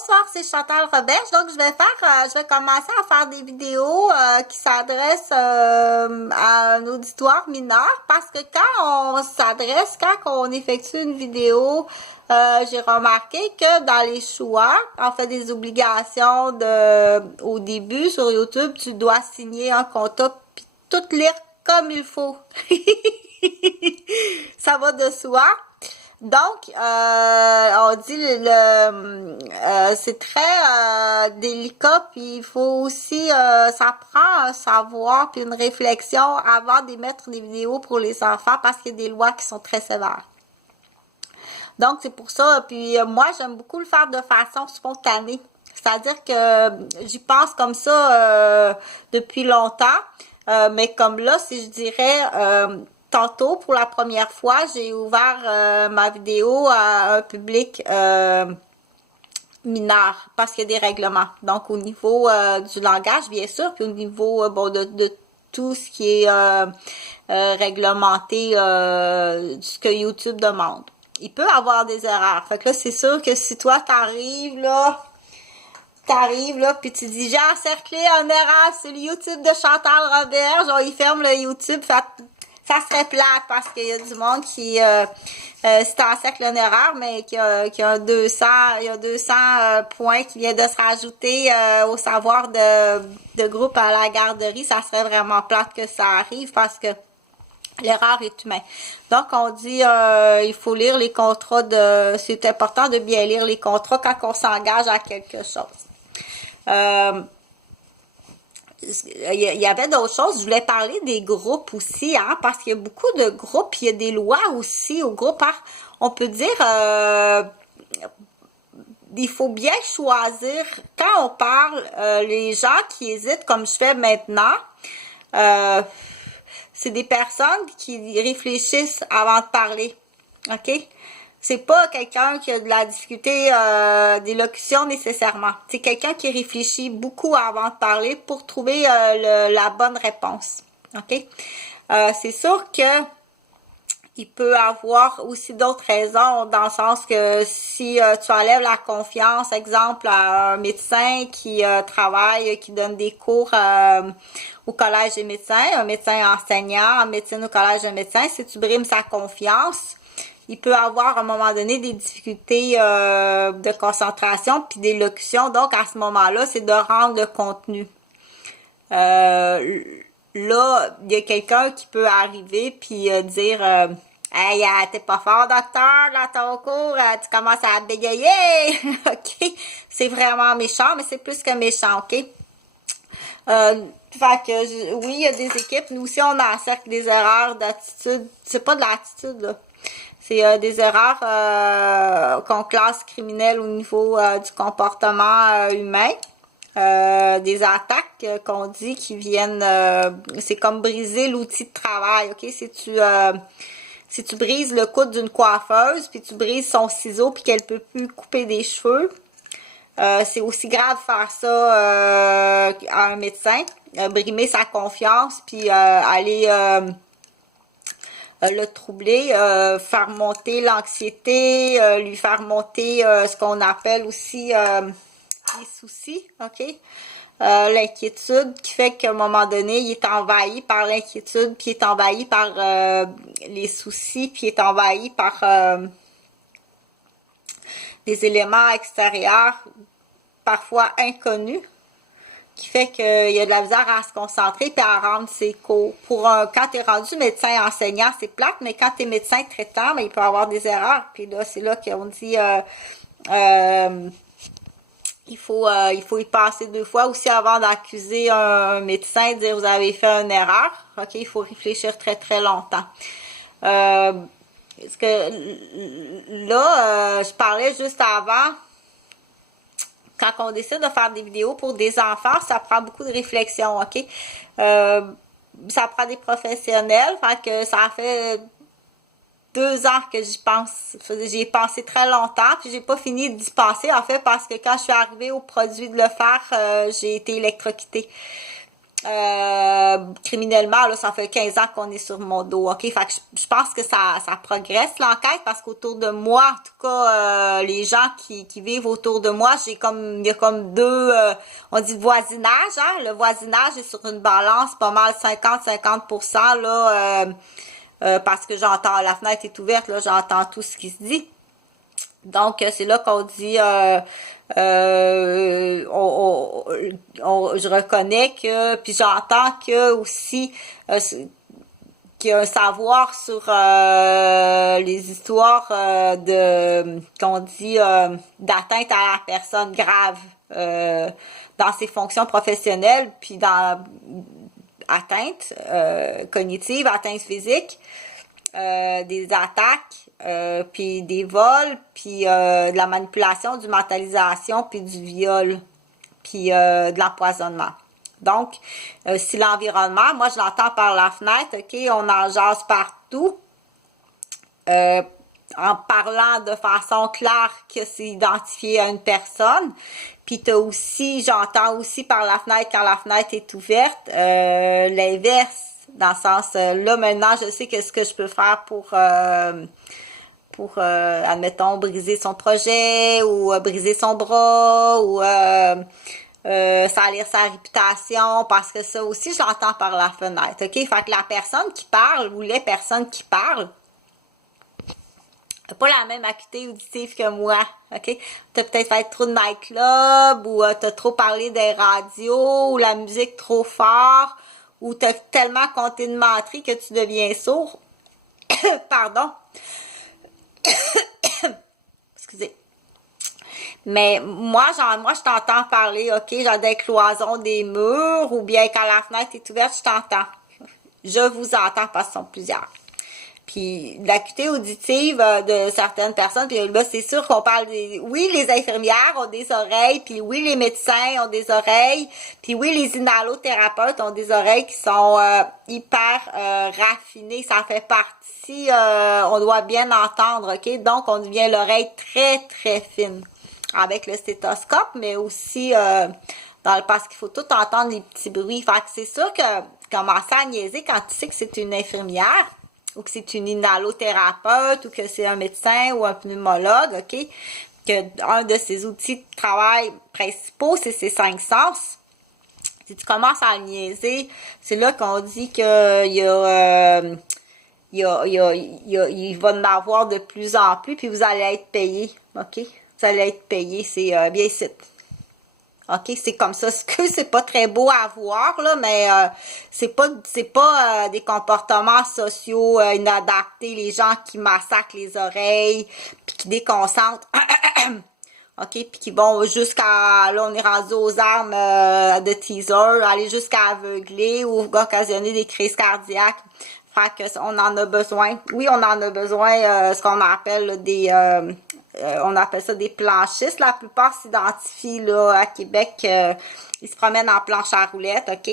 bonsoir, c'est Chantal Roberge. Donc, je vais commencer à faire des vidéos qui s'adressent à un auditoire mineur parce que quand on effectue une vidéo, j'ai remarqué que dans les choix, en fait, des obligations au début sur YouTube, tu dois signer un contrat puis tout lire comme il faut. Ça va de soi. Donc, on dit c'est très délicat, puis il faut aussi, ça prend un savoir puis une réflexion avant d'émettre des vidéos pour les enfants parce qu'il y a des lois qui sont très sévères. Donc, c'est pour ça. Puis moi, j'aime beaucoup le faire de façon spontanée. C'est-à-dire que j'y pense comme ça depuis longtemps. Mais comme là, si je dirais... tantôt, pour la première fois, j'ai ouvert ma vidéo à un public mineur parce qu'il y a des règlements. Donc, au niveau du langage, bien sûr, puis au niveau de tout ce qui est réglementé, ce que YouTube demande. Il peut avoir des erreurs. Fait que là, c'est sûr que si toi, t'arrives là, puis tu dis, j'ai encerclé un erreur sur le YouTube de Chantal Roberge, il ferme le YouTube, ça serait plate parce qu'il y a du monde qui, si t'encercles une erreur, mais qu'il y a 200 points qui viennent de se rajouter au savoir de groupe à la garderie, ça serait vraiment plate que ça arrive parce que l'erreur est humaine. Donc, on dit, il faut lire les contrats c'est important de bien lire les contrats quand on s'engage à quelque chose. Il y avait d'autres choses. Je voulais parler des groupes aussi, hein, parce qu'il y a beaucoup de groupes. Il y a des lois aussi au groupe. On peut dire, il faut bien choisir quand on parle. Les gens qui hésitent, comme je fais maintenant, c'est des personnes qui réfléchissent avant de parler. OK? C'est pas quelqu'un qui a de la difficulté d'élocution nécessairement. C'est quelqu'un qui réfléchit beaucoup avant de parler pour trouver la bonne réponse. OK? C'est sûr que il peut avoir aussi d'autres raisons, dans le sens que si tu enlèves la confiance, exemple, à un médecin qui travaille, qui donne des cours au collège des médecins, un médecin enseignant en médecine au collège des médecins, si tu brimes sa confiance, il peut avoir à un moment donné des difficultés de concentration puis d'élocution. Donc, à ce moment-là, c'est de rendre le contenu. Là, il y a quelqu'un qui peut arriver puis dire hey, t'es pas fort, docteur, dans ton cours, tu commences à bégayer. OK? C'est vraiment méchant, mais c'est plus que méchant, OK? Fait que, oui, il y a des équipes. Nous aussi, on encercle des erreurs d'attitude. C'est pas de l'attitude, là. C'est des erreurs qu'on classe criminelles au niveau du comportement humain. Des attaques qu'on dit qui viennent... c'est comme briser l'outil de travail, OK? Si tu brises le coude d'une coiffeuse, puis tu brises son ciseau, puis qu'elle peut plus couper des cheveux, c'est aussi grave de faire ça à un médecin. Brimer sa confiance, puis aller... le troubler, faire monter l'anxiété, lui faire monter ce qu'on appelle aussi les soucis, OK? L'inquiétude qui fait qu'à un moment donné, il est envahi par l'inquiétude, puis il est envahi par les soucis, puis il est envahi par des éléments extérieurs, parfois inconnus, qui fait qu'il y a de la misère à se concentrer puis à rendre ses cours. Quand tu es rendu médecin enseignant, c'est plate, mais quand tu es médecin traitant, il peut y avoir des erreurs. Puis là, c'est là qu'on dit il faut y passer 2 fois aussi avant d'accuser un médecin, dire vous avez fait une erreur. OK, il faut réfléchir très, très longtemps. Parce que là, je parlais juste avant. Quand on décide de faire des vidéos pour des enfants, ça prend beaucoup de réflexion, OK? Ça prend des professionnels, fait que ça fait 2 ans que j'y pense. J'y ai pensé très longtemps, puis j'ai pas fini d'y penser, en fait, parce que quand je suis arrivée au produit de le faire, j'ai été électrocutée. criminellement, là, ça fait 15 ans qu'on est sur mon dos, ok? Fait que je pense que ça progresse l'enquête parce qu'autour de moi, en tout cas, les gens qui vivent autour de moi, il y a comme deux, on dit voisinage, hein? Le voisinage est sur une balance pas mal 50-50% là, parce que j'entends, la fenêtre est ouverte, là, j'entends tout ce qui se dit. Donc, c'est là qu'on dit, je reconnais que, puis j'entends que aussi, qu'il y a un savoir sur les histoires qu'on dit, d'atteinte à la personne grave dans ses fonctions professionnelles, puis dans atteinte cognitive, atteinte physique. Des attaques, puis des vols, puis de la manipulation, du mentalisation, puis du viol, puis de l'empoisonnement. Donc, si l'environnement, moi je l'entends par la fenêtre, ok, on en jase partout, en parlant de façon claire que c'est identifié à une personne. Puis t'as aussi, j'entends aussi par la fenêtre quand la fenêtre est ouverte, l'inverse. Dans le sens, là, maintenant, je sais que ce que je peux faire pour admettons, briser son projet ou briser son bras ou salir sa réputation, parce que ça aussi, je l'entends par la fenêtre, ok? Fait que la personne qui parle ou les personnes qui parlent n'a pas la même acuité auditive que moi, ok? T'as peut-être fait trop de nightclub ou t'as trop parlé des radios ou la musique trop fort, ou t'as tellement compté de menteries que tu deviens sourd. Pardon. Excusez. Mais moi, je t'entends parler, ok, j'ai des cloisons, des murs, ou bien quand la fenêtre est ouverte, je t'entends. Je vous entends parce qu'ils sont plusieurs. Puis l'acuité auditive de certaines personnes, puis là, c'est sûr qu'on parle oui, les infirmières ont des oreilles, puis oui, les médecins ont des oreilles, puis oui, les inhalothérapeutes ont des oreilles qui sont hyper raffinées. Ça fait partie, on doit bien entendre, ok? Donc, on devient l'oreille très, très fine avec le stéthoscope, mais aussi parce qu'il faut tout entendre les petits bruits. Fait que c'est sûr que commencer à niaiser quand tu sais que c'est une infirmière, ou que c'est une inhalothérapeute, ou que c'est un médecin ou un pneumologue, ok? Que un de ses outils de travail principaux, c'est ses 5 sens. Si tu commences à niaiser, c'est là qu'on dit que il va en avoir de plus en plus, puis vous allez être payé, ok? Vous allez être payé, c'est bien ici. OK, c'est comme ça. C'est pas très beau à voir, là, mais c'est pas des comportements sociaux inadaptés, les gens qui massacrent les oreilles, puis qui déconcentrent. OK, puis qui vont jusqu'à, là, on est rendu aux armes de teaser, aller jusqu'à aveugler ou occasionner des crises cardiaques. Fait que on en a besoin. Oui, on en a besoin, ce qu'on appelle là, on appelle ça des planchistes. La plupart s'identifient là à Québec. Ils se promènent en planche à roulettes, ok?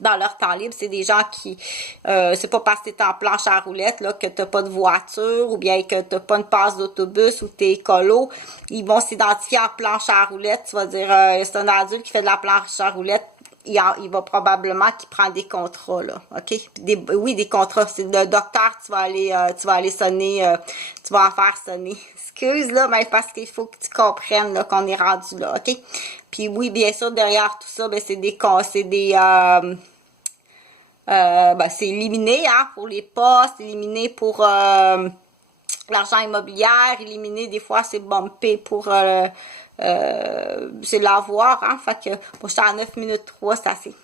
Dans leur temps libre, c'est des gens qui... c'est pas parce que t'es en planche à roulettes là, que t'as pas de voiture ou bien que t'as pas une passe d'autobus ou t'es écolo. Ils vont s'identifier en planche à roulettes. Tu vas dire, c'est un adulte qui fait de la planche à roulettes. Il va probablement qu'il prend des contrats, là, ok? Oui, des contrats. C'est le docteur, tu vas aller sonner, tu vas en faire sonner. Excuse, là, mais parce qu'il faut que tu comprennes, là, qu'on est rendu là, ok? Puis oui, bien sûr, derrière tout ça, ben, c'est c'est éliminé, hein, pour les postes, éliminé pour, l'argent immobilier, éliminé, des fois, c'est bumpé pour, c'est l'avoir, hein, fait que, pour j'étais à 9 minutes 3, c'est assez.